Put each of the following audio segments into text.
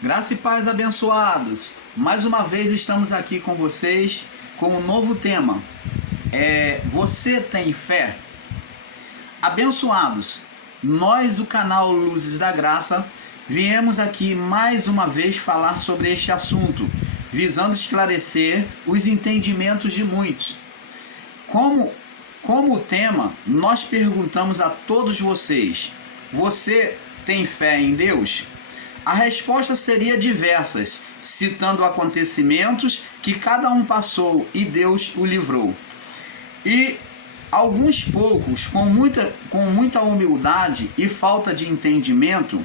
Graça e paz, abençoados. Mais uma vez estamos aqui com vocês com um novo tema. Você tem fé? Abençoados, nós do canal Luzes da Graça viemos aqui mais uma vez falar sobre este assunto, visando esclarecer os entendimentos de muitos. Como tema, nós perguntamos a todos vocês: você tem fé em Deus? A resposta seria diversas, citando acontecimentos que cada um passou e Deus o livrou. E alguns poucos, com muita humildade e falta de entendimento,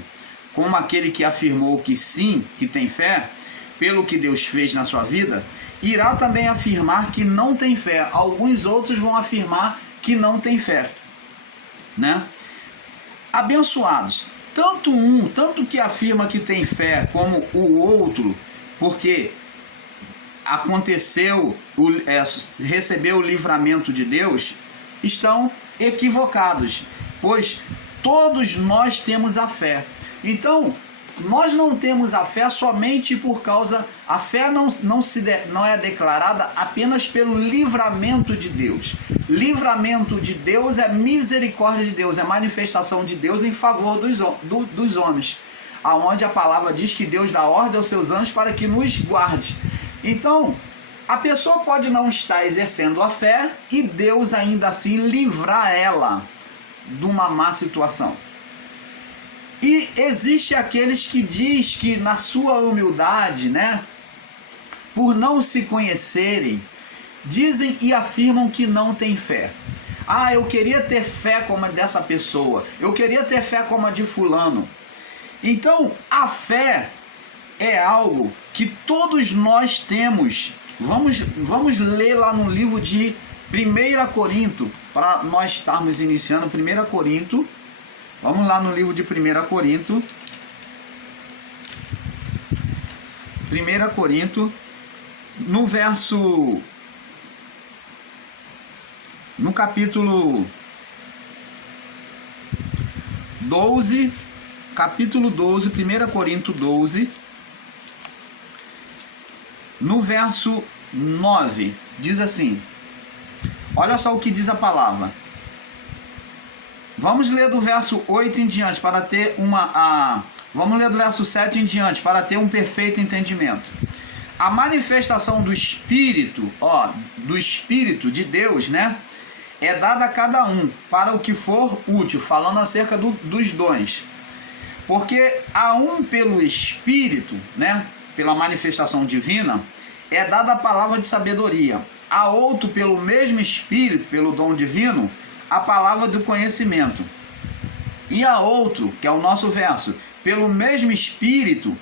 como aquele que afirmou que sim, que tem fé, pelo que Deus fez na sua vida, irá também afirmar que não tem fé. Alguns outros vão afirmar que não tem fé, né? Abençoados, tanto que afirma que tem fé como o outro, porque recebeu o livramento de Deus, estão equivocados, pois todos nós temos a fé. Então, nós não temos a fé somente por causa... A fé não é declarada apenas pelo livramento de Deus. Livramento de Deus é misericórdia de Deus, é manifestação de Deus em favor dos homens, aonde a palavra diz que Deus dá ordem aos seus anjos para que nos guarde. Então, a pessoa pode não estar exercendo a fé e Deus ainda assim livrar ela de uma má situação. E existe aqueles que diz que na sua humildade, né, por não se conhecerem, dizem e afirmam que não tem fé. Ah, eu queria ter fé como a dessa pessoa, eu queria ter fé como a de fulano. Então, a fé é algo que todos nós temos. Vamos ler lá no livro de 1 Corinto, para nós estarmos iniciando 1 Corinto. Vamos lá no livro de 1 Corinto. 1 Corinto, no capítulo 12, capítulo 12, 1 Corinto 12, no verso 9, diz assim, olha só o que diz a palavra. Vamos ler do verso 8 em diante para ter vamos ler do verso 7 em diante para ter um perfeito entendimento. A manifestação do Espírito, do Espírito de Deus, né, é dada a cada um para o que for útil, falando acerca dos dons. Porque a um pelo Espírito, né, pela manifestação divina, é dada a palavra de sabedoria. A outro pelo mesmo Espírito, pelo dom divino, a palavra do conhecimento. E a outro, que é o nosso verso, pelo mesmo Espírito,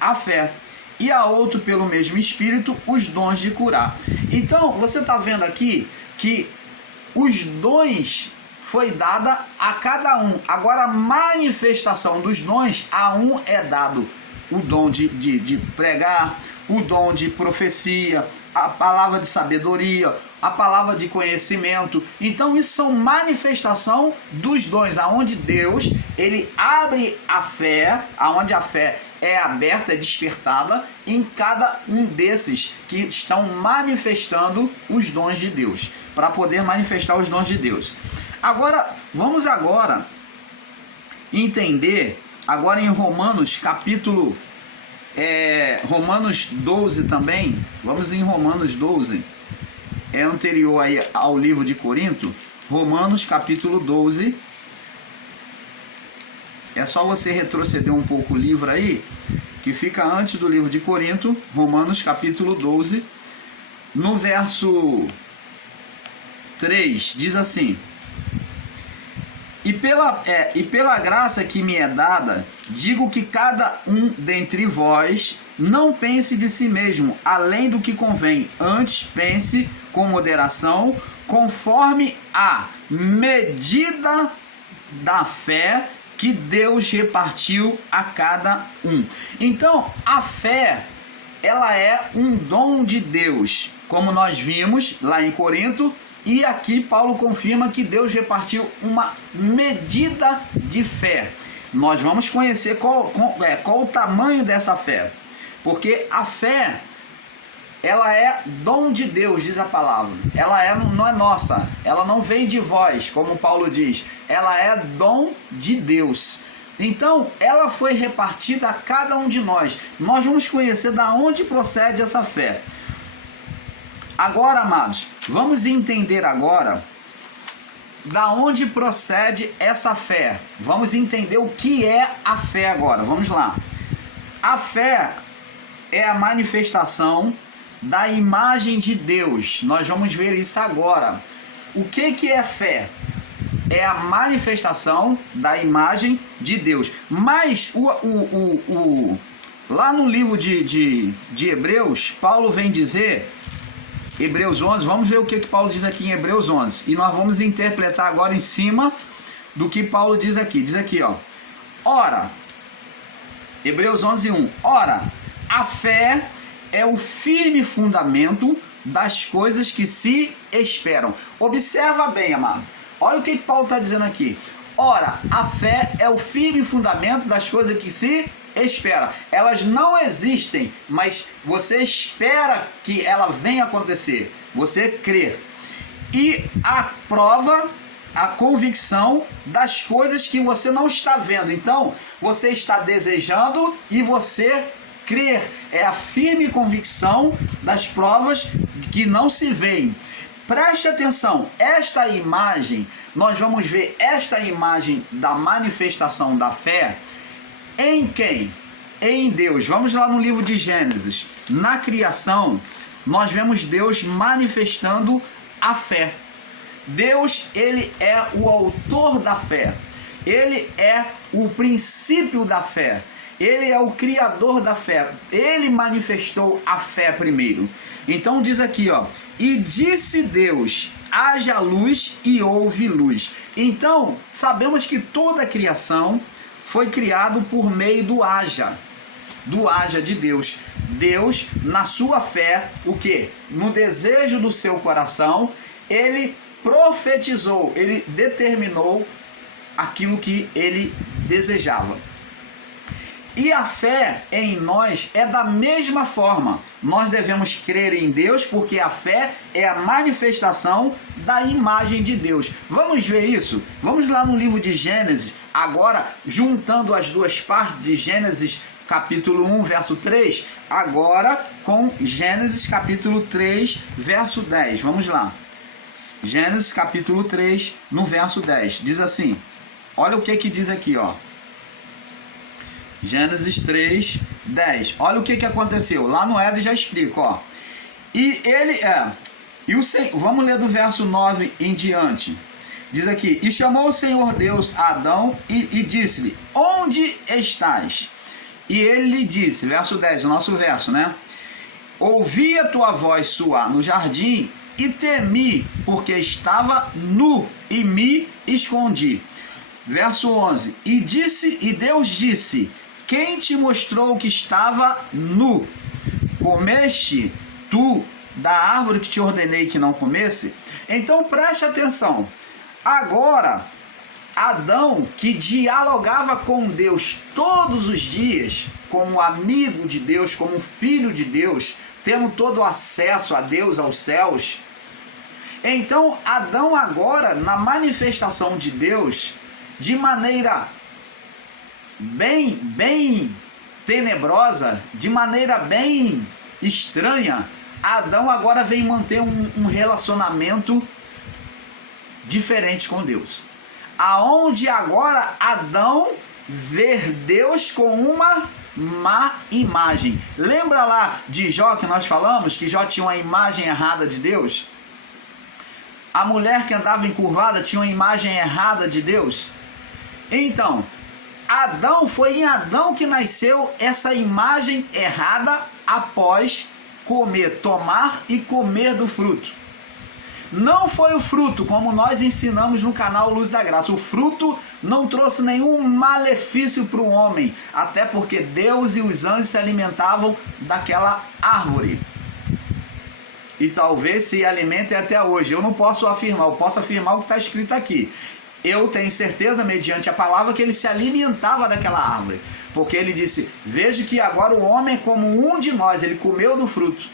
a fé. E a outro, pelo mesmo Espírito, os dons de curar. Então, você está vendo aqui que os dons foi dada a cada um. Agora, a manifestação dos dons, a um é dado o dom de pregar, o dom de profecia, a palavra de sabedoria, a palavra de conhecimento. Então isso são manifestação dos dons, aonde Deus, ele abre a fé, aonde a fé é aberta, é despertada em cada um desses que estão manifestando os dons de Deus, para poder manifestar os dons de Deus. Agora, vamos entender, agora em Romanos capítulo Romanos 12 também, vamos em Romanos 12, é anterior aí ao livro de Corinto, Romanos capítulo 12, é só você retroceder um pouco o livro aí, que fica antes do livro de Corinto, Romanos capítulo 12, no verso 3, diz assim: E pela graça que me é dada, digo que cada um dentre vós não pense de si mesmo além do que convém, antes pense com moderação, conforme a medida da fé que Deus repartiu a cada um. Então, a fé, ela é um dom de Deus, como nós vimos lá em Corinto. E aqui Paulo confirma que Deus repartiu uma medida de fé. nós vamos conhecer qual o tamanho dessa fé. Porque a fé, ela é dom de Deus, diz a palavra. Ela não é nossa, ela não vem de vós, como Paulo diz. Ela é dom de Deus. Então, ela foi repartida a cada um de nós. Nós vamos conhecer da onde procede essa fé. Agora, amados, vamos entender agora da onde procede essa fé. Vamos entender o que é a fé agora. Vamos lá. A fé é a manifestação da imagem de Deus. Nós vamos ver isso agora. O que é fé? É a manifestação da imagem de Deus. Mas lá no livro de Hebreus, Paulo vem dizer, Hebreus 11, vamos ver o que Paulo diz aqui em Hebreus 11. E nós vamos interpretar agora em cima do que Paulo diz aqui. Diz aqui, ó. Ora, Hebreus 11:1. Ora, a fé é o firme fundamento das coisas que se esperam. Observa bem, amado. Olha o que Paulo está dizendo aqui. Ora, a fé é o firme fundamento das coisas que se esperam. Elas não existem, mas você espera que ela venha acontecer. Você crê. E a prova, a convicção das coisas que você não está vendo. Então, você está desejando e você crer. É a firme convicção das provas que não se veem. Preste atenção, esta imagem, nós vamos ver esta imagem da manifestação da fé em quem? Em Deus. Vamos lá no livro de Gênesis. Na criação, nós vemos Deus manifestando a fé. Deus, ele é o autor da fé. Ele é o princípio da fé. Ele é o criador da fé. Ele manifestou a fé primeiro. Então diz aqui, ó. E disse Deus, haja luz e houve luz. Então, sabemos que toda a criação foi criado por meio do haja de Deus. Deus, na sua fé, o quê? No desejo do seu coração, ele profetizou, ele determinou aquilo que ele desejava. E a fé em nós é da mesma forma. Nós devemos crer em Deus porque a fé é a manifestação da imagem de Deus. Vamos ver isso? Vamos lá no livro de Gênesis, agora juntando as duas partes de Gênesis capítulo 1, verso 3, agora com Gênesis capítulo 3, verso 10. Vamos lá. Gênesis capítulo 3, no verso 10. Diz assim, olha o que diz aqui, ó. Gênesis 3, 10. Olha o que aconteceu. Lá no Éden já explico, ó. E ele vamos ler do verso 9 em diante. Diz aqui, e chamou o Senhor Deus a Adão e disse-lhe, onde estás? E ele lhe disse, verso 10, o nosso verso, né? Ouvi a tua voz soar no jardim e temi, porque estava nu e me escondi. Verso 11, e Deus disse, quem te mostrou que estava nu? Comeste tu da árvore que te ordenei que não comesse? Então preste atenção. Agora, Adão, que dialogava com Deus todos os dias, como amigo de Deus, como filho de Deus, tendo todo o acesso a Deus, aos céus. Então, Adão agora, na manifestação de Deus, de maneira bem tenebrosa, de maneira bem estranha, Adão agora vem manter um relacionamento diferente com Deus. Aonde agora Adão vê Deus com uma má imagem. Lembra lá de Jó que nós falamos que Jó tinha uma imagem errada de Deus? A mulher que andava encurvada tinha uma imagem errada de Deus? Então, foi em Adão que nasceu essa imagem errada após tomar e comer do fruto. Não foi o fruto, como nós ensinamos no canal Luz da Graça. O fruto não trouxe nenhum malefício para o homem, até porque Deus e os anjos se alimentavam daquela árvore. E talvez se alimentem até hoje. Eu não posso afirmar, eu posso afirmar o que está escrito aqui. Eu tenho certeza, mediante a palavra, que ele se alimentava daquela árvore. Porque ele disse, veja que agora o homem é como um de nós, ele comeu do fruto.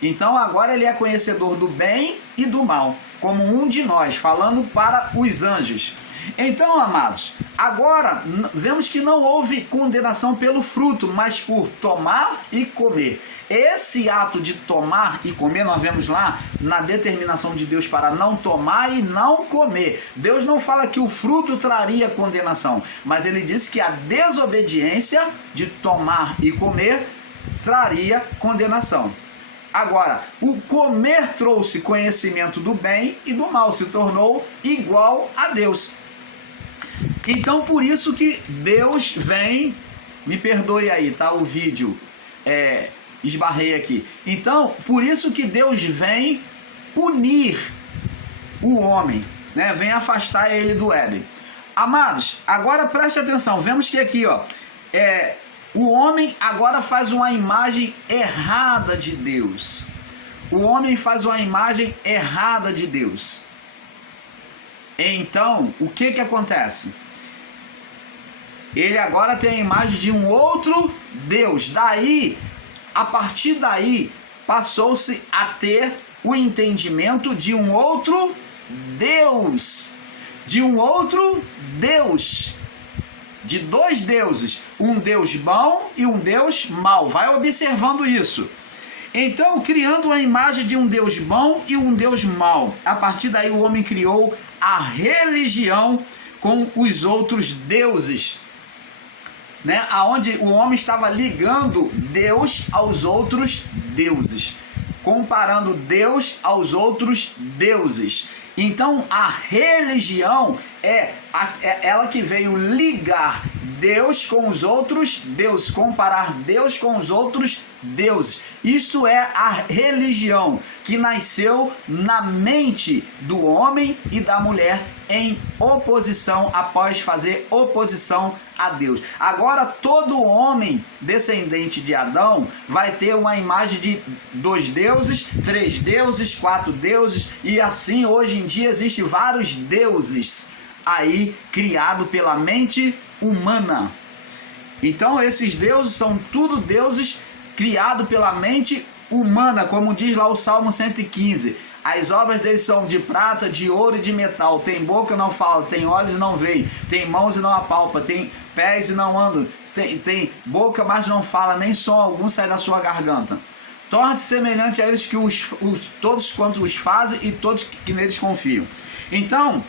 Então agora ele é conhecedor do bem e do mal, como um de nós, falando para os anjos. Então, amados, agora vemos que não houve condenação pelo fruto, mas por tomar e comer. Esse ato de tomar e comer, nós vemos lá na determinação de Deus para não tomar e não comer. Deus não fala que o fruto traria condenação, mas ele disse que a desobediência de tomar e comer traria condenação. Agora, o comer trouxe conhecimento do bem e do mal, se tornou igual a Deus. Então, por isso que Deus vem, me perdoe aí, tá? O vídeo, esbarrei aqui. Então, por isso que Deus vem punir o homem, né? Vem afastar ele do Éden. Amados, agora preste atenção, vemos que aqui, ó, o homem agora faz uma imagem errada de Deus. O homem faz uma imagem errada de Deus. Então, o que acontece? Ele agora tem a imagem de um outro Deus. Daí, a partir daí, passou-se a ter o entendimento de um outro Deus. De um outro Deus. De dois deuses. Um Deus bom e um Deus mau. Vai observando isso. Então, criando uma imagem de um Deus bom e um Deus mau. A partir daí, o homem criou a religião com os outros deuses, né? Aonde o homem estava ligando Deus aos outros deuses, comparando Deus aos outros deuses. Então a religião é ela que veio ligar Deus com os outros deuses, comparar Deus com os outros deuses. Isso é a religião que nasceu na mente do homem e da mulher em oposição, após fazer oposição a Deus. Agora todo homem descendente de Adão vai ter uma imagem de 2 deuses, 3 deuses, 4 deuses, e assim hoje em dia existem vários deuses aí criado pela mente humana. Então esses deuses são tudo deuses criados pela mente humana, como diz lá o Salmo 115. As obras deles são de prata, de ouro e de metal. Tem boca e não fala, tem olhos e não veem, tem mãos e não apalpa, tem pés e não andam, tem boca, mas não fala, nem som algum sai da sua garganta. Torne-se semelhante a eles que todos quanto os fazem e todos que neles confiam. Então,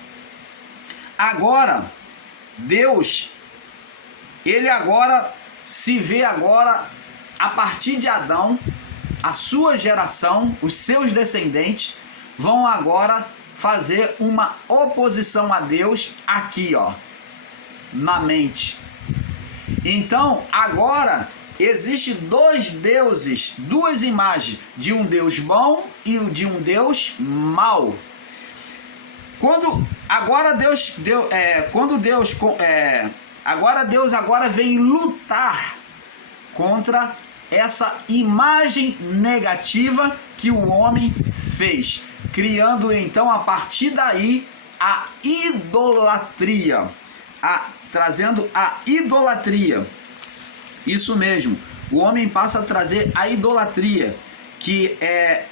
agora, Deus, ele agora se vê agora, a partir de Adão, a sua geração, os seus descendentes, vão agora fazer uma oposição a Deus aqui, ó, na mente. Então, agora, existe 2 deuses, 2 imagens, de um Deus bom e de um Deus mau. Agora Deus vem lutar contra essa imagem negativa que o homem fez, criando então a partir daí a idolatria, trazendo a idolatria. Isso mesmo, o homem passa a trazer a idolatria, que é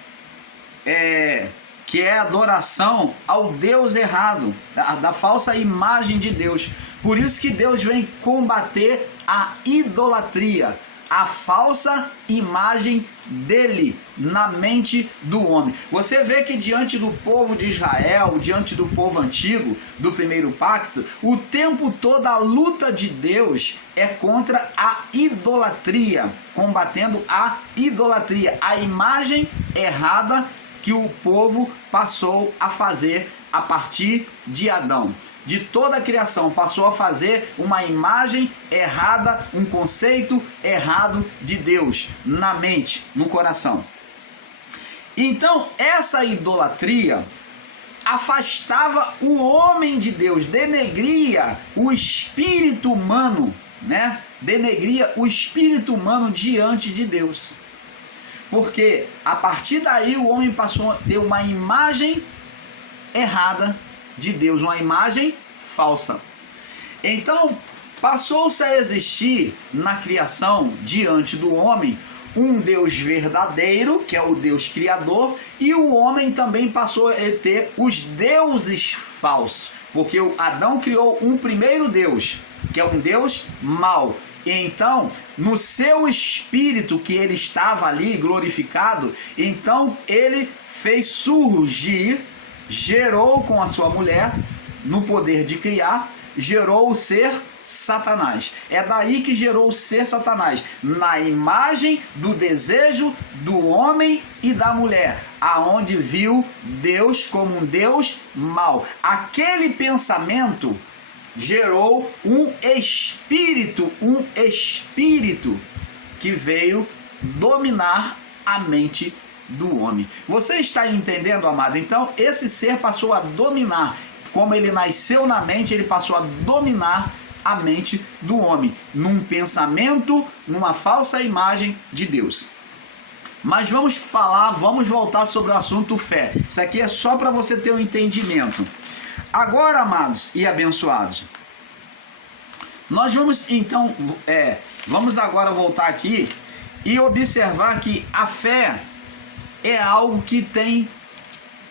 adoração ao Deus errado, da falsa imagem de Deus. Por isso que Deus vem combater a idolatria, a falsa imagem dele na mente do homem. Você vê que diante do povo de Israel, diante do povo antigo, do primeiro pacto, o tempo todo a luta de Deus é contra a idolatria, combatendo a idolatria, a imagem errada que o povo passou a fazer a partir de Adão. De toda a criação passou a fazer uma imagem errada, um conceito errado de Deus na mente, no coração. Então essa idolatria afastava o homem de Deus, denegria o espírito humano, né? Denegria o espírito humano diante de Deus. Porque a partir daí o homem passou a ter uma imagem errada de Deus, uma imagem falsa. Então, passou-se a existir na criação, diante do homem, um Deus verdadeiro, que é o Deus criador, e o homem também passou a ter os deuses falsos, porque o Adão criou um primeiro Deus, que é um Deus mau. Então, no seu espírito que ele estava ali glorificado, então ele fez surgir, gerou com a sua mulher, no poder de criar, gerou o ser Satanás. É daí que gerou o ser Satanás, na imagem do desejo do homem e da mulher, aonde viu Deus como um Deus mau. Aquele pensamento gerou um espírito que veio dominar a mente do homem. Você está entendendo, amado? Então, esse ser passou a dominar, como ele nasceu na mente, ele passou a dominar a mente do homem, num pensamento, numa falsa imagem de Deus. Mas vamos voltar sobre o assunto fé. Isso aqui é só para você ter um entendimento. Agora, amados e abençoados, nós vamos então, vamos agora voltar aqui e observar que a fé é algo que tem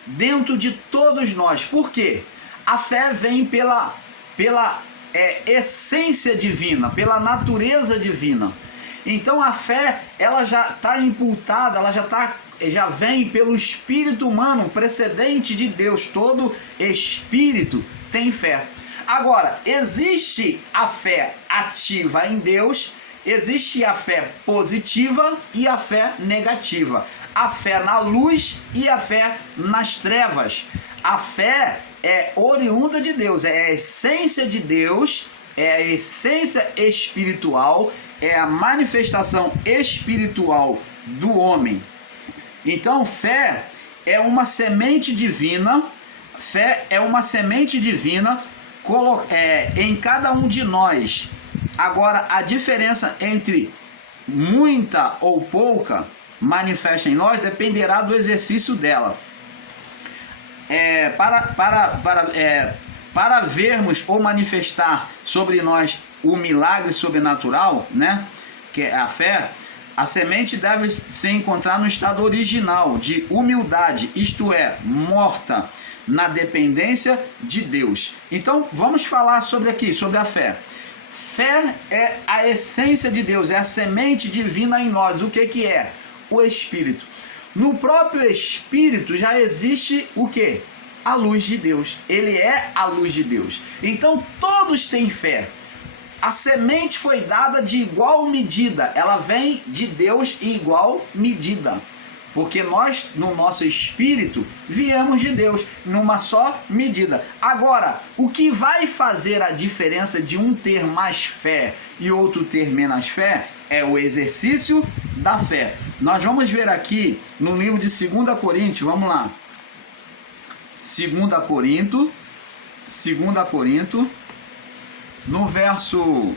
dentro de todos nós. Por quê? A fé vem pela essência divina, pela natureza divina. Então a fé, ela já está imputada, ela já vem pelo espírito humano, precedente de Deus. Todo espírito tem fé. Agora, existe a fé ativa em Deus, existe a fé positiva e a fé negativa. A fé na luz e a fé nas trevas. A fé é oriunda de Deus, é a essência de Deus, é a essência espiritual, é a manifestação espiritual do homem. Então, fé é uma semente divina, em cada um de nós. Agora, a diferença entre muita ou pouca manifesta em nós dependerá do exercício dela. Para vermos ou manifestar sobre nós o milagre sobrenatural, né, que é a fé, a semente deve se encontrar no estado original de humildade, isto é, morta na dependência de Deus. Então, vamos falar sobre a fé. Fé é a essência de Deus, é a semente divina em nós. O que é? O Espírito. No próprio Espírito já existe o quê? A luz de Deus. Ele é a luz de Deus. Então todos têm fé. A semente foi dada de igual medida. Ela vem de Deus em igual medida. Porque nós, no nosso espírito, viemos de Deus numa só medida. Agora, o que vai fazer a diferença de um ter mais fé e outro ter menos fé é o exercício da fé. Nós vamos ver aqui no livro de 2 Coríntios, vamos lá. 2 Coríntios, no verso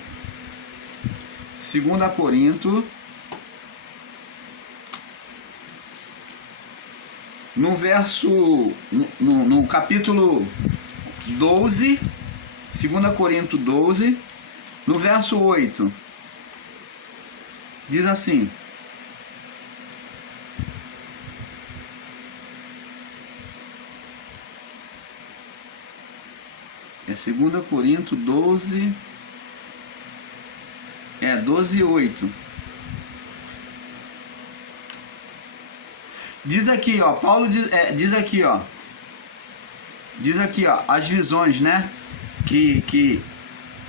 2 Coríntios, no capítulo 12, 2 Coríntios 12, no verso 8, diz assim: é 2 Coríntios 12, 12, 8. Diz aqui, ó, Paulo diz aqui, ó, as visões, né, que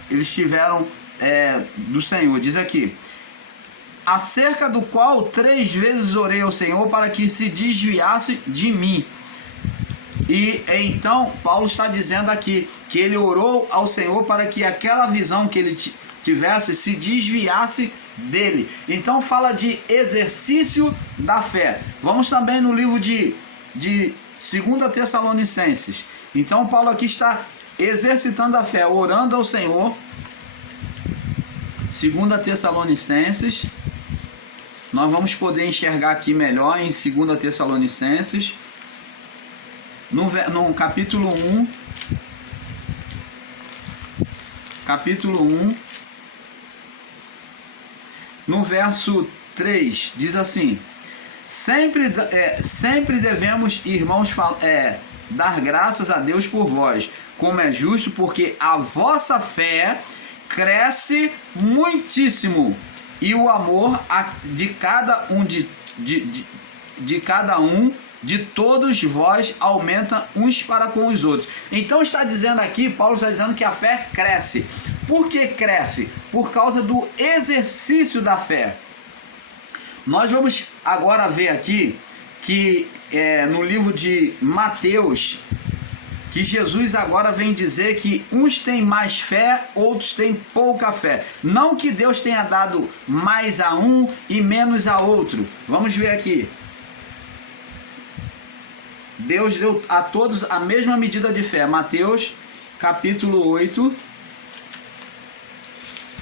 eles tiveram do Senhor. Diz aqui: acerca do qual 3 vezes orei ao Senhor para que se desviasse de mim. E então Paulo está dizendo aqui que ele orou ao Senhor para que aquela visão que ele tivesse se desviasse dele. Então fala de exercício da fé. Vamos também no livro de 2 Tessalonicenses. Então Paulo aqui está exercitando a fé, orando ao Senhor. 2 Tessalonicenses. Nós vamos poder enxergar aqui melhor em 2 Tessalonicenses. No capítulo 1, capítulo 1, no verso 3, diz assim: sempre devemos, irmãos, dar graças a Deus por vós, como é justo, porque a vossa fé cresce muitíssimo, e o amor de cada um de todos vós aumenta uns para com os outros. Então está dizendo aqui, Paulo está dizendo que a fé cresce. Por que cresce? Por causa do exercício da fé. Nós vamos agora ver aqui que no livro de Mateus, que Jesus agora vem dizer que uns têm mais fé, outros têm pouca fé. Não que Deus tenha dado mais a um e menos a outro. Vamos ver aqui. Deus deu a todos a mesma medida de fé. Mateus capítulo 8.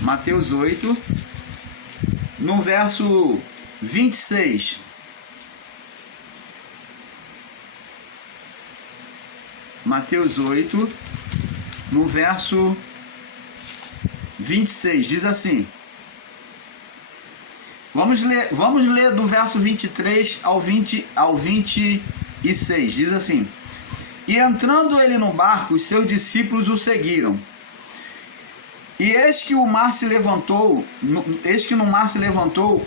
Mateus 8, no verso 26. Mateus 8, no verso 26, diz assim. Vamos ler do verso 23 ao 26, diz assim: E entrando ele no barco, os seus discípulos o seguiram. E eis que no mar se levantou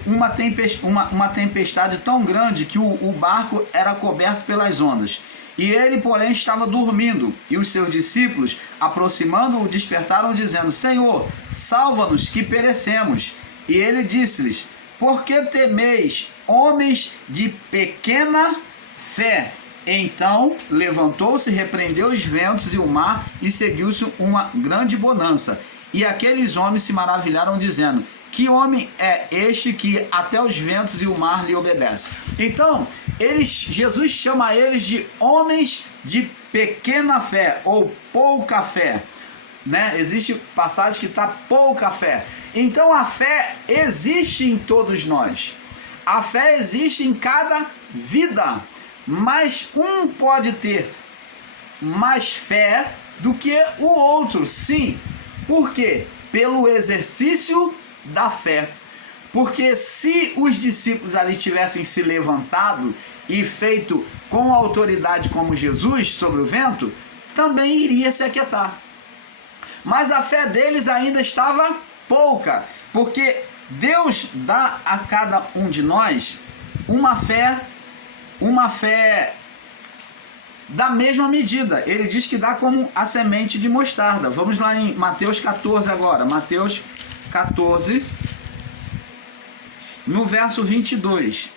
uma tempestade tão grande que o barco era coberto pelas ondas. E ele, porém, estava dormindo. E os seus discípulos, aproximando-o, despertaram, dizendo: Senhor, salva-nos, que perecemos. E ele disse-lhes: Por que temeis, homens de pequena fé? Então levantou-se, repreendeu os ventos e o mar, e seguiu-se uma grande bonança. E aqueles homens se maravilharam, dizendo: Que homem é este que até os ventos e o mar lhe obedecem? Então, Jesus chama eles de homens de pequena fé ou pouca fé, né? Existe passagem que está pouca fé. Então a fé existe em todos nós. A fé existe em cada vida, mas um pode ter mais fé do que o outro, sim. Por quê? Pelo exercício da fé. Porque se os discípulos ali tivessem se levantado e feito com autoridade como Jesus sobre o vento, também iria se aquietar. Mas a fé deles ainda estava pouca, porque Deus dá a cada um de nós uma fé da mesma medida. Ele diz que dá como a semente de mostarda. Vamos lá em Mateus 14 agora. Mateus 14, no verso 22.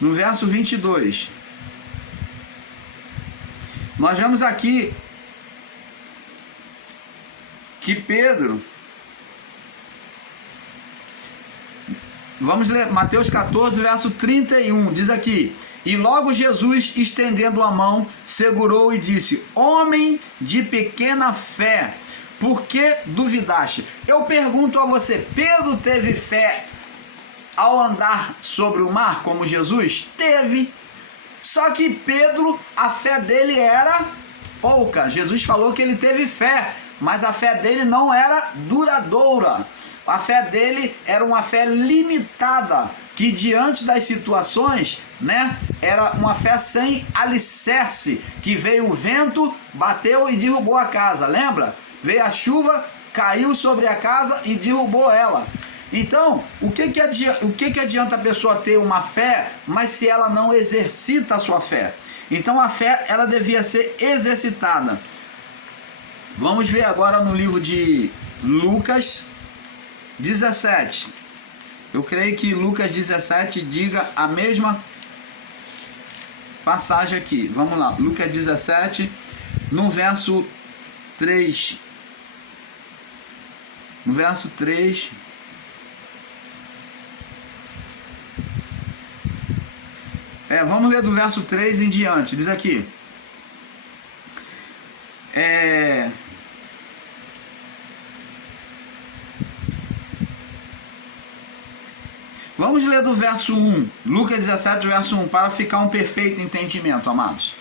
No verso 22. Nós vemos aqui que Pedro... Vamos ler Mateus 14, verso 31, diz aqui: E logo Jesus, estendendo a mão, segurou e disse: Homem de pequena fé, por que duvidaste? Eu pergunto a você, Pedro teve fé ao andar sobre o mar como Jesus? Teve. Só que Pedro, a fé dele era pouca. Jesus falou que ele teve fé, mas a fé dele não era duradoura. A fé dele era uma fé limitada, que diante das situações, né, era uma fé sem alicerce, que veio o vento, bateu e derrubou a casa, lembra? Veio a chuva, caiu sobre a casa e derrubou ela. Então, o que adianta a pessoa ter uma fé, mas se ela não exercita a sua fé? Então a fé, ela devia ser exercitada. Vamos ver agora no livro de Lucas 17. Eu creio que Lucas 17 diga a mesma passagem aqui. Vamos lá, Lucas 17, no verso 3. No verso 3. Vamos ler do verso 3 em diante. Diz aqui: Vamos ler do verso 1, Lucas 17, verso 1, para ficar um perfeito entendimento, amados.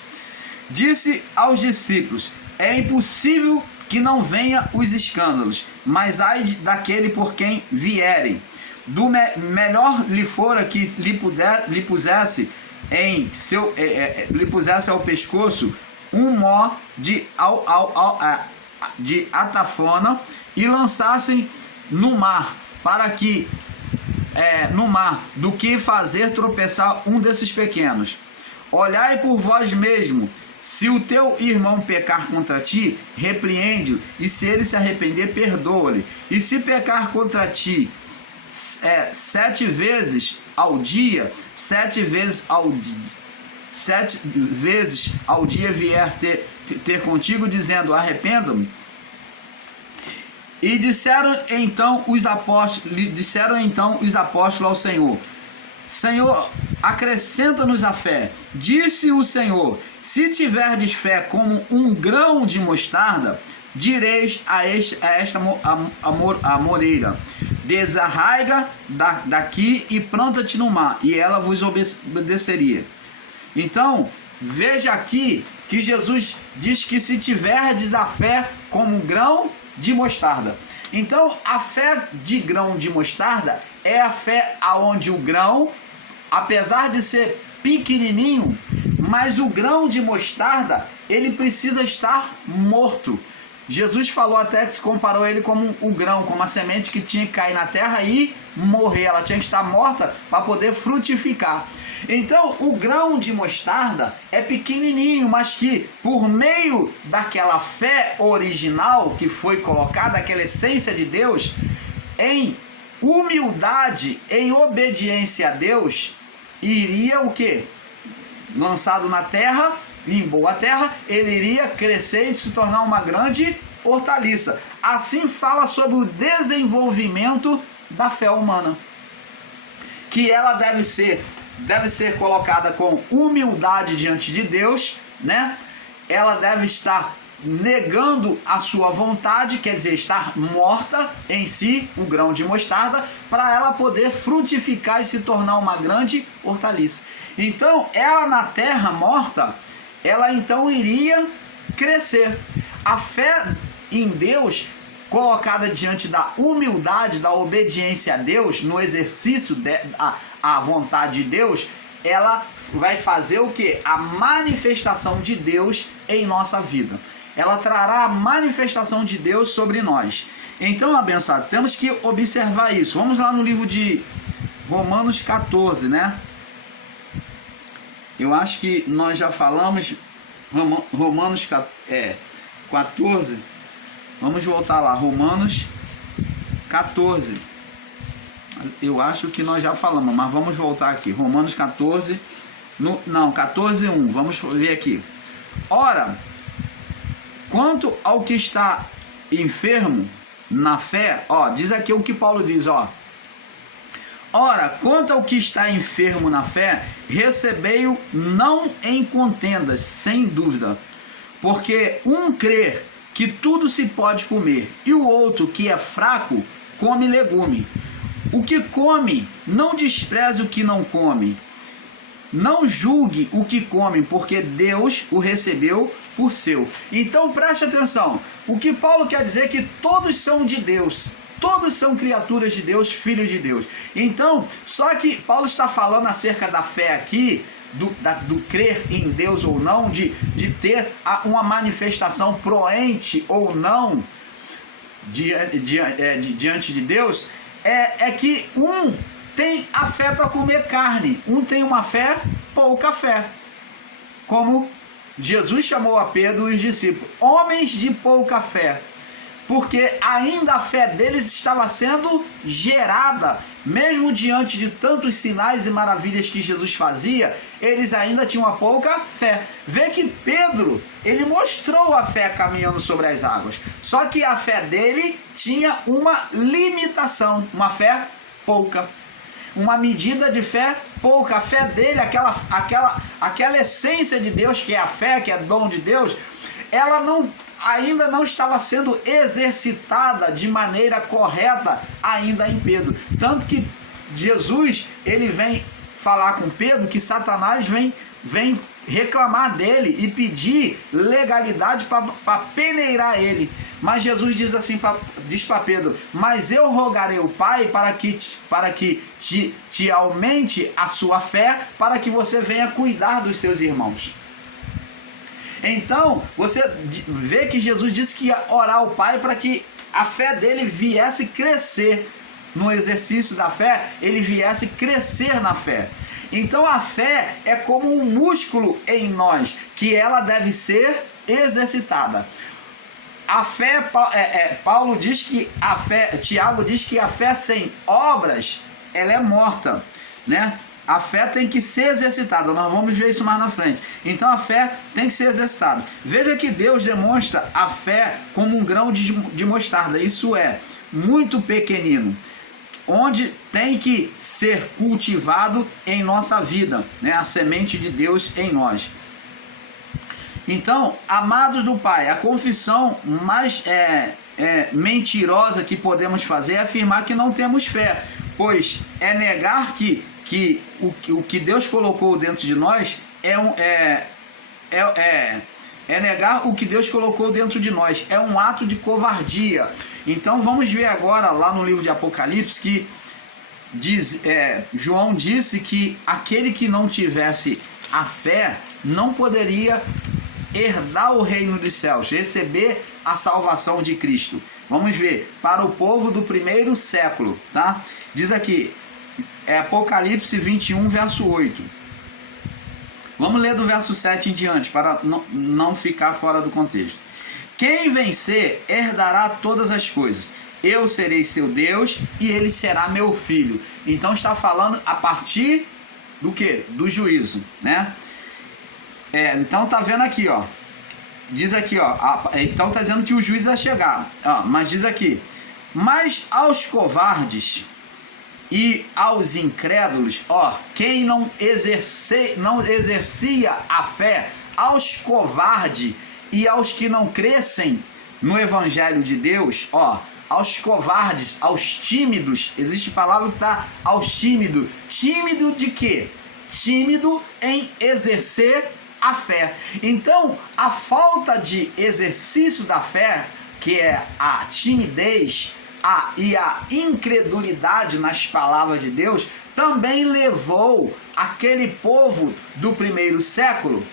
Disse aos discípulos: é impossível que não venha os escândalos, mas ai daquele por quem vierem. Melhor lhe fora que lhe pusesse ao pescoço um nó de atafona e lançassem no mar, para que no mar, do que fazer tropeçar um desses pequenos. Olhai por vós mesmo, se o teu irmão pecar contra ti, repreende-o, e se ele se arrepender, perdoa-lhe. E se pecar contra ti 7 vezes ao dia, 7 vezes ao dia vier ter contigo, dizendo, arrependa-me. E disseram então os apóstolos ao Senhor, Senhor, acrescenta-nos a fé. Disse o Senhor, se tiverdes fé como um grão de mostarda, direis a esta moreira, desarraiga daqui e planta-te no mar, e ela vos obedeceria. Então, veja aqui que Jesus diz que se tiverdes a fé como um grão de mostarda. Então, a fé de grão de mostarda é a fé aonde o grão, apesar de ser pequenininho, mas o grão de mostarda, ele precisa estar morto. Jesus falou até que comparou ele como o grão, como a semente que tinha que cair na terra e morrer. Ela tinha que estar morta para poder frutificar. Então, o grão de mostarda é pequenininho, mas que por meio daquela fé original que foi colocada, aquela essência de Deus, em humildade, em obediência a Deus, iria o quê? Lançado na terra, em boa terra, ele iria crescer e se tornar uma grande hortaliça. Assim fala sobre o desenvolvimento da fé humana, que ela deve ser colocada com humildade diante de Deus, né? Ela deve estar negando a sua vontade, quer dizer, estar morta em si, o grão de mostarda, para ela poder frutificar e se tornar uma grande hortaliça. Então, ela na terra morta, ela então iria crescer. A fé em Deus, colocada diante da humildade, da obediência a Deus, no exercício à vontade de Deus, ela vai fazer o que? A manifestação de Deus em nossa vida. Ela trará a manifestação de Deus sobre nós. Então, abençoado, temos que observar isso. Vamos lá no livro de Romanos 14, né? Eu acho que nós já falamos Romanos 14. Vamos voltar lá, Romanos 14. Eu acho que nós já falamos, mas vamos voltar aqui. Romanos 14, 14:1. Vamos ver aqui. Ora, quanto ao que está enfermo na fé, diz aqui o que Paulo diz, Ora, quanto ao que está enfermo na fé, recebei-o não em contendas, sem dúvida, porque um crê que tudo se pode comer, e o outro, que é fraco, come legume. O que come, não despreze o que não come. Não julgue o que come, porque Deus o recebeu por seu. Então preste atenção, o que Paulo quer dizer é que todos são de Deus. Todos são criaturas de Deus, filhos de Deus. Então, só que Paulo está falando acerca da fé aqui, do crer em Deus ou não, de ter uma manifestação proente ou não diante de Deus, é que um tem a fé para comer carne, um tem uma fé, pouca fé. Como Jesus chamou a Pedro e os discípulos, homens de pouca fé. Porque ainda a fé deles estava sendo gerada, mesmo diante de tantos sinais e maravilhas que Jesus fazia, eles ainda tinham uma pouca fé. Vê que Pedro, ele mostrou a fé caminhando sobre as águas, só que a fé dele tinha uma limitação, uma fé pouca, uma medida de fé pouca. A fé dele, aquela essência de Deus que é a fé, que é dom de Deus, ela ainda não estava sendo exercitada de maneira correta ainda em Pedro. Tanto que Jesus, ele vem falar com Pedro que Satanás vem reclamar dele e pedir legalidade para peneirar ele. Mas Jesus diz assim, diz para Pedro: mas eu rogarei ao Pai para que te aumente a sua fé, para que você venha cuidar dos seus irmãos. Então, você vê que Jesus disse que ia orar ao Pai para que a fé dele viesse crescer. No exercício da fé, ele viesse crescer na fé. Então a fé é como um músculo em nós, que ela deve ser exercitada. A fé, Paulo diz que a fé, Tiago diz que a fé sem obras, ela é morta, né? A fé tem que ser exercitada, nós vamos ver isso mais na frente. Então a fé tem que ser exercitada. Veja que Deus demonstra a fé como um grão de mostarda, isso é, muito pequenino, onde tem que ser cultivado em nossa vida, né? A semente de Deus em nós. Então, amados do Pai, a confissão mais mentirosa que podemos fazer é afirmar que não temos fé, pois é negar que o que Deus colocou dentro de nós é negar o que Deus colocou dentro de nós, é um ato de covardia. Então vamos ver agora lá no livro de Apocalipse que João disse que aquele que não tivesse a fé não poderia herdar o reino dos céus, receber a salvação de Cristo. Vamos ver, para o povo do primeiro século, tá? Diz aqui, Apocalipse 21, verso 8. Vamos ler do verso 7 em diante, para não ficar fora do contexto. Quem vencer herdará todas as coisas. Eu serei seu Deus e ele será meu filho. Então está falando a partir do quê? Do juízo, né? Então tá vendo aqui, ó. Diz aqui, ó. Então tá dizendo que o juiz vai chegar. Mas diz aqui: mas aos covardes e aos incrédulos, quem não exercia a fé, aos covardes e aos que não crescem no evangelho de Deus, aos covardes, aos tímidos, existe palavra que está aos tímidos. Tímido de quê? Tímido em exercer a fé. Então, a falta de exercício da fé, que é a timidez e a incredulidade nas palavras de Deus, também levou aquele povo do primeiro século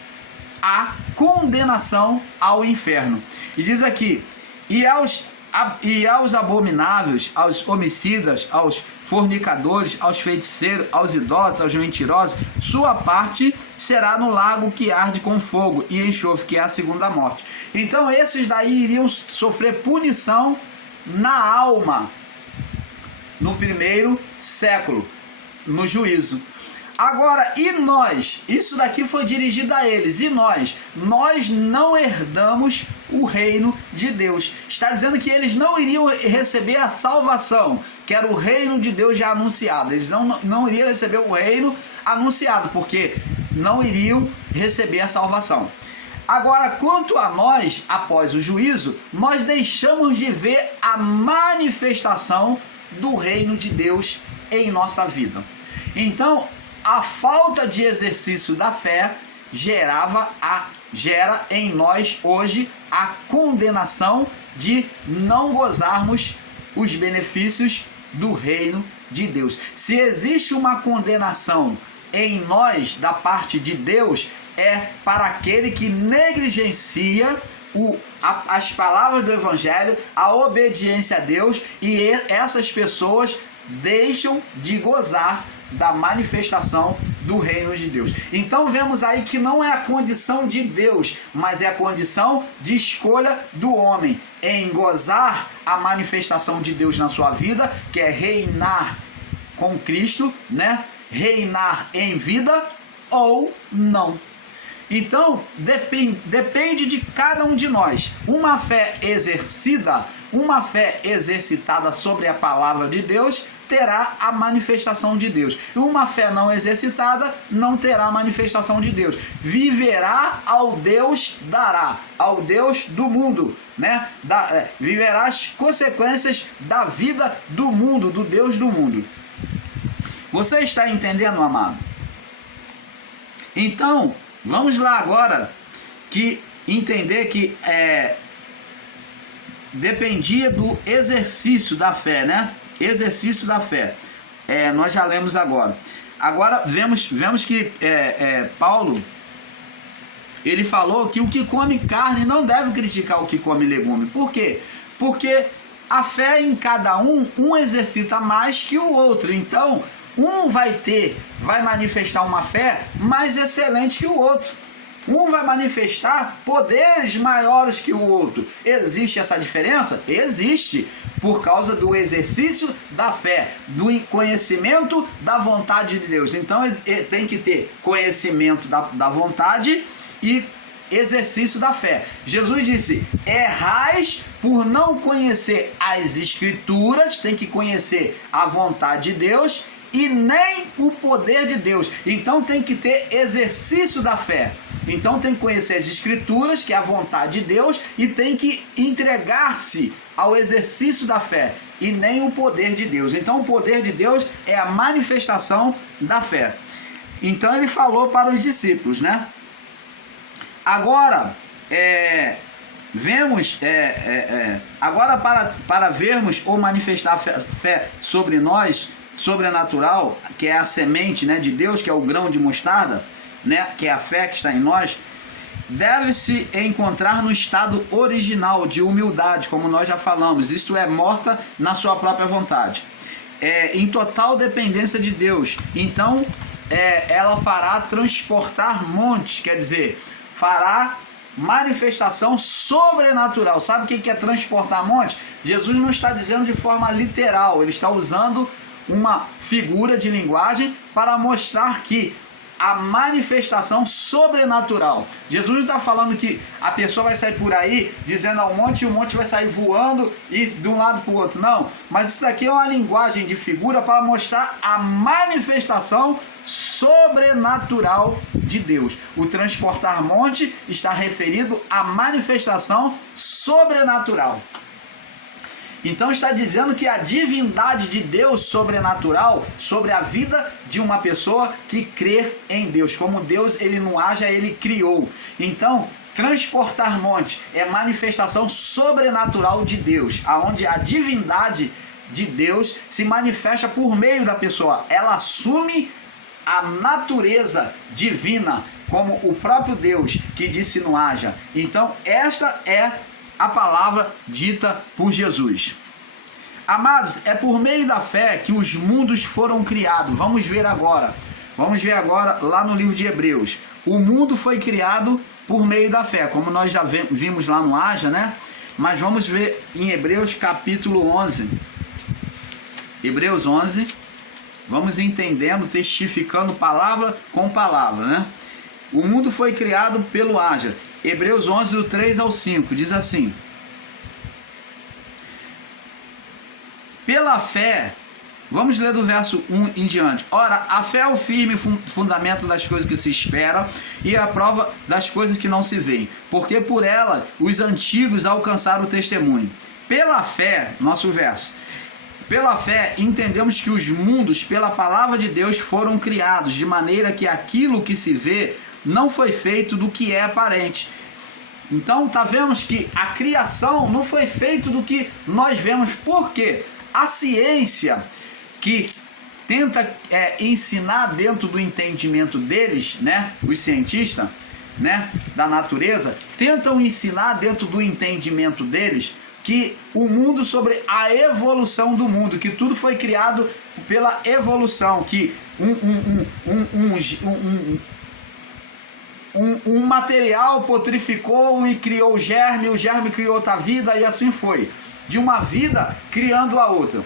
à condenação ao inferno. E diz aqui: e aos abomináveis, aos homicidas, aos fornicadores, aos feiticeiros, aos idólatras, aos mentirosos, sua parte será no lago que arde com fogo e enxofre, que é a segunda morte. Então esses daí iriam sofrer punição na alma no primeiro século, no juízo. Agora, e nós? Isso daqui foi dirigido a eles. E nós? Nós não herdamos o reino de Deus. Está dizendo que eles não iriam receber a salvação, que era o reino de Deus já anunciado. Eles não iriam receber o reino anunciado, porque não iriam receber a salvação. Agora, quanto a nós, após o juízo, nós deixamos de ver a manifestação do reino de Deus em nossa vida. Então, a falta de exercício da fé gera em nós hoje a condenação de não gozarmos os benefícios do reino de Deus. Se existe uma condenação em nós da parte de Deus, é para aquele que negligencia as palavras do Evangelho, a obediência a Deus, e essas pessoas deixam de gozar da manifestação do reino de Deus. Então vemos aí que não é a condição de Deus, mas é a condição de escolha do homem em gozar a manifestação de Deus na sua vida, que é reinar com Cristo, né? Reinar em vida ou não. Então depende de cada um de nós. Uma fé exercida, uma fé exercitada sobre a palavra de Deus, terá a manifestação de Deus. E uma fé não exercitada não terá a manifestação de Deus. Viverá ao Deus dará, ao Deus do mundo, né? Viverá as consequências da vida do mundo, do Deus do mundo. Você está entendendo, amado? Então, Vamos lá agora que entender que dependia do exercício da fé, né? Exercício da fé. Nós já lemos agora. Agora vemos que Paulo, ele falou que o que come carne não deve criticar o que come legume. Por quê? Porque a fé em cada um exercita mais que o outro. Então, um vai manifestar uma fé mais excelente que o outro. Um vai manifestar poderes maiores que o outro. Existe essa diferença? Existe, por causa do exercício da fé, do conhecimento da vontade de Deus. Então tem que ter conhecimento da vontade e exercício da fé. Jesus disse: errais por não conhecer as Escrituras, tem que conhecer a vontade de Deus e nem o poder de Deus. Então tem que ter exercício da fé. Então tem que conhecer as Escrituras, que é a vontade de Deus, e tem que entregar-se ao exercício da fé, e nem o poder de Deus. Então o poder de Deus é a manifestação da fé. Então ele falou para os discípulos, né? Agora, vemos, agora para vermos ou manifestar fé sobre nós, sobrenatural, que é a semente, né, de Deus, que é o grão de mostarda, né, que é a fé que está em nós, deve-se encontrar no estado original de humildade, como nós já falamos, isto é, morta na sua própria vontade, em total dependência de Deus. Então ela fará transportar montes, quer dizer, fará manifestação sobrenatural. Sabe o que é transportar montes? Jesus não está dizendo de forma literal, ele está usando uma figura de linguagem para mostrar que a manifestação sobrenatural. Jesus não está falando que a pessoa vai sair por aí dizendo ao monte e o monte vai sair voando e de um lado para o outro. Não, mas isso aqui é uma linguagem de figura para mostrar a manifestação sobrenatural de Deus. O transportar monte está referido à manifestação sobrenatural. Então está dizendo que a divindade de Deus sobrenatural sobre a vida de uma pessoa que crê em Deus. Como Deus, ele não age, ele criou. Então, transportar monte é manifestação sobrenatural de Deus, aonde a divindade de Deus se manifesta por meio da pessoa. Ela assume a natureza divina, como o próprio Deus que disse não haja. Então, esta é a palavra dita por Jesus. Amados, é por meio da fé que os mundos foram criados. Vamos ver agora lá no livro de Hebreus. O mundo foi criado por meio da fé, como nós já vimos lá no Haja, né? Mas vamos ver em Hebreus capítulo 11. Hebreus 11, vamos entendendo, testificando palavra com palavra, né? O mundo foi criado pelo Haja. Hebreus 11, do 3 ao 5, diz assim: pela fé, vamos ler do verso 1 em diante. Ora, a fé é o firme fundamento das coisas que se esperam e a prova das coisas que não se veem, porque por ela os antigos alcançaram o testemunho. Pela fé, nosso verso, pela fé entendemos que os mundos pela palavra de Deus foram criados, de maneira que aquilo que se vê não foi feito do que é aparente. Então, vemos que a criação não foi feita do que nós vemos. Por quê? A ciência que tenta ensinar dentro do entendimento deles, né, os cientistas, né, da natureza, tentam ensinar dentro do entendimento deles que o mundo, sobre a evolução do mundo, que tudo foi criado pela evolução, que um material potrificou e criou o germe criou outra vida e assim foi. De uma vida criando a outra.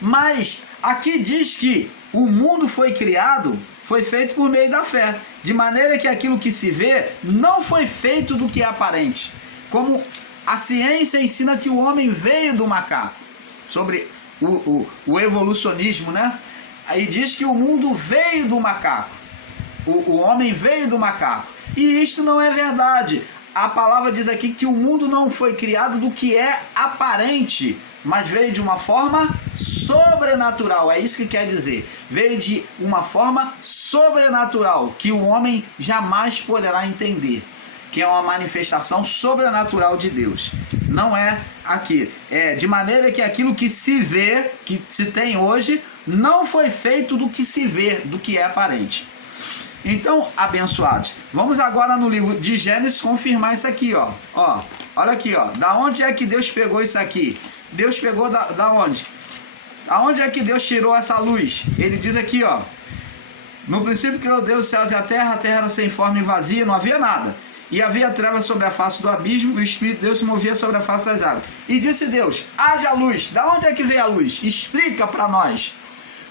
Mas aqui diz que o mundo foi criado, foi feito por meio da fé. De maneira que aquilo que se vê não foi feito do que é aparente. Como a ciência ensina que o homem veio do macaco. Sobre o evolucionismo, né? Aí diz que o mundo veio do macaco. O homem veio do macaco. E isto não é verdade. A palavra diz aqui que o mundo não foi criado do que é aparente, mas veio de uma forma sobrenatural. É isso que quer dizer. Veio de uma forma sobrenatural, que o homem jamais poderá entender, que é uma manifestação sobrenatural de Deus. Não é aqui. É de maneira que aquilo que se vê, que se tem hoje, não foi feito do que se vê, do que é aparente. Então, abençoados, vamos agora no livro de Gênesis confirmar isso aqui, ó. Olha aqui, ó. Da onde é que Deus pegou isso aqui? Deus pegou da onde? Aonde é que Deus tirou essa luz? Ele diz aqui, ó. No princípio criou Deus os céus e a terra era sem forma e vazia, não havia nada. E havia trevas sobre a face do abismo, e o Espírito de Deus se movia sobre a face das águas. E disse Deus, haja luz. Da onde é que veio a luz? Explica para nós.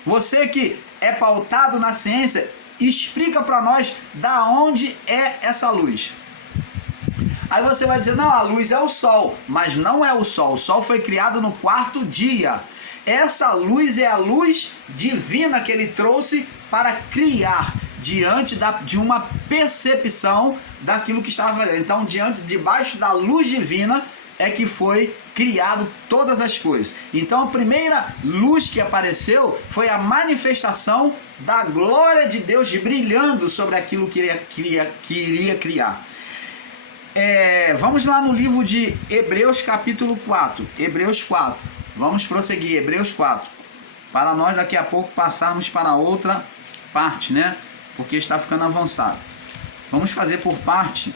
Você que é pautado na ciência, explica para nós da onde é essa luz. Aí você vai dizer, não, a luz é o sol. Mas não é o sol. O sol foi criado no quarto dia. Essa luz é a luz divina que ele trouxe para criar, diante de uma percepção daquilo que estava fazendo. Então, debaixo da luz divina é que foi criado todas as coisas. Então, a primeira luz que apareceu foi a manifestação da glória de Deus brilhando sobre aquilo que iria criar. Vamos lá no livro de Hebreus capítulo 4. Hebreus 4. Vamos prosseguir, Hebreus 4. Para nós daqui a pouco passarmos para outra parte, né? Porque está ficando avançado. Vamos fazer por parte.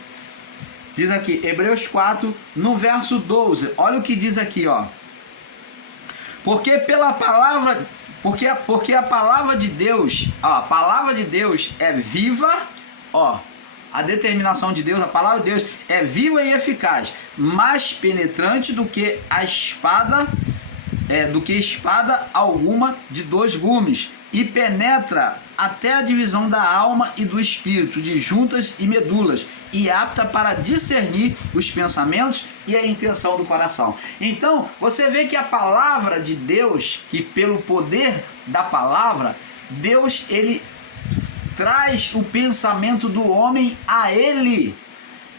Diz aqui, Hebreus 4, no verso 12. Olha o que diz aqui, ó. Porque a palavra de Deus, ó, a palavra de Deus é viva, ó. A determinação de Deus, a palavra de Deus é viva e eficaz, mais penetrante do que a espada, alguma de dois gumes, e penetra até a divisão da alma e do espírito, de juntas e medulas, e apta para discernir os pensamentos e a intenção do coração. Então, você vê que a palavra de Deus, que pelo poder da palavra, Deus, ele traz o pensamento do homem a ele.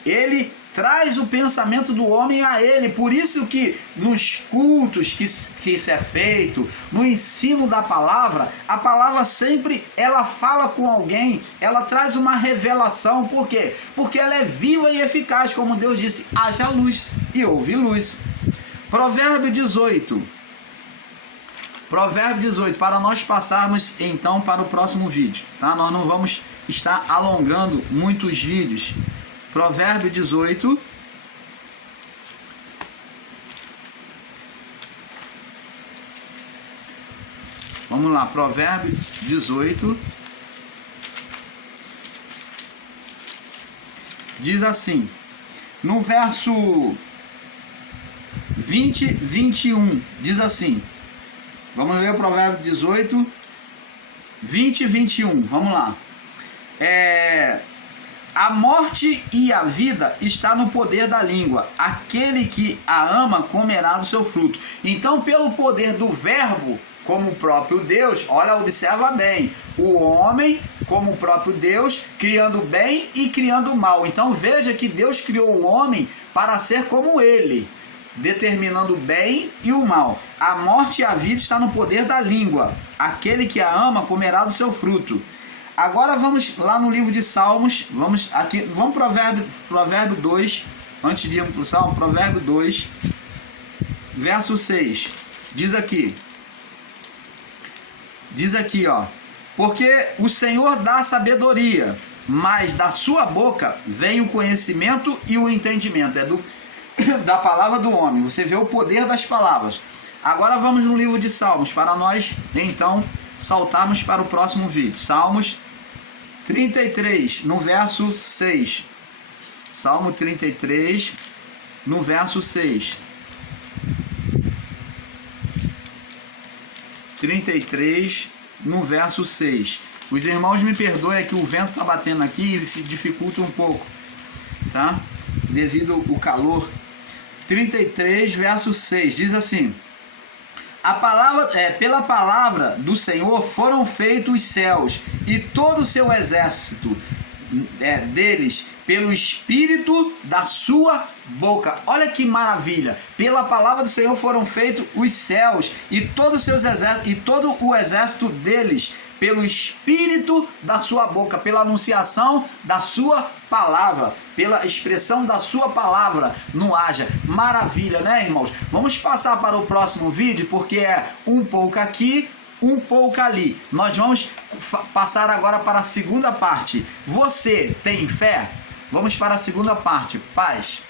Ele traz o pensamento do homem a ele. Por isso que nos cultos que isso é feito, no ensino da palavra, a palavra sempre ela fala com alguém, ela traz uma revelação. Por quê? Porque ela é viva e eficaz, como Deus disse, haja luz e houve luz. Provérbio 18, para nós passarmos então para o próximo vídeo, tá? Nós não vamos estar alongando muitos vídeos. Provérbio 18. Vamos lá, Provérbio 18. Diz assim, no verso 20, 21, diz assim. Vamos ler o Provérbio 18, 20 e 21. Vamos lá. A morte e a vida está no poder da língua. Aquele que a ama comerá do seu fruto. Então, pelo poder do verbo, como o próprio Deus, olha, observa bem, o homem, como o próprio Deus, criando bem e criando mal. Então, veja que Deus criou o homem para ser como ele, determinando o bem e o mal. A morte e a vida está no poder da língua. Aquele que a ama comerá do seu fruto. Agora vamos lá no livro de Salmos. Vamos Provérbio 2. Antes de irmos para o Salmo, Provérbio 2, verso 6. Diz aqui, ó. Porque o Senhor dá sabedoria, mas da sua boca vem o conhecimento e o entendimento. Da palavra do homem. Você vê o poder das palavras. Agora vamos no livro de Salmos, para nós então saltarmos para o próximo vídeo. Salmos 33, no verso 6. Salmo 33, no verso 6. 33, no verso 6. Os irmãos me perdoem, é que o vento está batendo aqui e dificulta um pouco, tá? Devido ao calor. 33, verso 6, diz assim: pela palavra do Senhor foram feitos os céus e todo o seu exército, deles pelo Espírito da sua boca. Olha que maravilha! Pela palavra do Senhor foram feitos os céus e todos os seus exércitos e todo o exército deles pelo Espírito da sua boca, pela anunciação da sua palavra, pela expressão da sua palavra no haja. Maravilha, né, irmãos? Vamos passar para o próximo vídeo, porque é um pouco aqui, um pouco ali. Nós vamos passar agora para a segunda parte. Você tem fé? Vamos para a segunda parte. Paz.